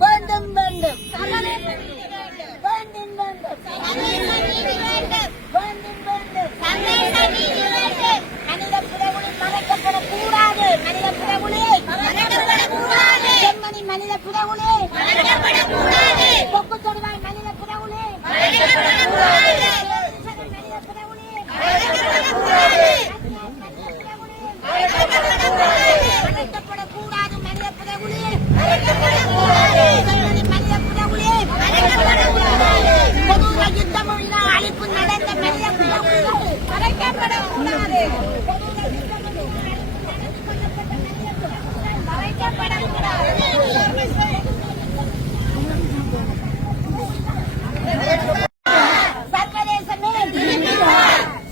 வேண்டும் வேண்டும் மனித புறவுளி மறைக்கப்படக்கூடாது. மனித புறவுளி செம்மணி மனித புறவுளி கொக்கு தொடுவாய் மனித புறவுளி மறைக்கப்படக்கூடாது. மனித புறவுளி செம்மணி மனித புறவுளி கொடூர யுத்தமொழினால் அழிப்பு நடந்த மனித புறவுளி மறைக்கப்படக்கூடாது.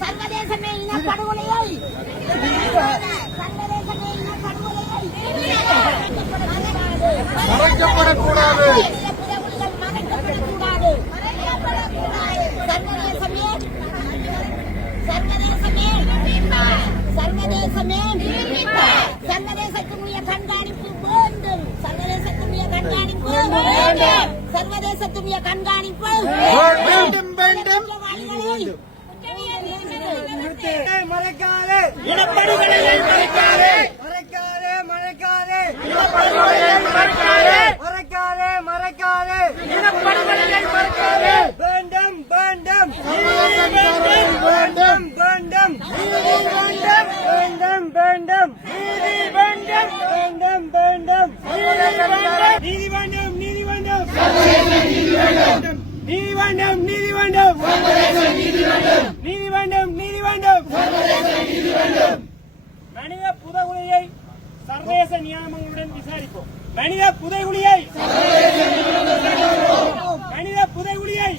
சர்வதேசமே இனப்படுகொலையை மறைக்கப்படக்கூடாது. சர்வதேசத்துடைய கண்காணிப்பு வேண்டும். சர்வதேசத்துடைய கண்காணிப்பு வேண்டும். சர்வதேசத்துடைய கண்காணிப்பு வேண்டும் வேண்டும். மறைக்காதே இனப்படுகொலையை மறைக்காதே. மறைக்காதே மறைக்காதே இனப்படுகொலையை மறைக்காதே. மறைக்காதே மறைக்காதே இனப்படுகொலையை மறைக்காதே. வேண்டும் வேண்டும் வேண்டும் வேண்டும். வேண்டும் நீதி வேண்டும். வேண்டும் வேண்டும் நீதி வேண்டும். வேண்டும் வேண்டும் நீதி வேண்டும். நீதி வேண்டும் நீதி வேண்டும். நீதி வேண்டும் நீதி வேண்டும் நீதி வேண்டும். நீதி வேண்டும் நீதி வேண்டும் நீதி வேண்டும். மனித புதைகுழியை சர்வதேச நியமங்களுடன் விசாரிப்போம். மனித புதைகுழியை மனித புதைகுழியை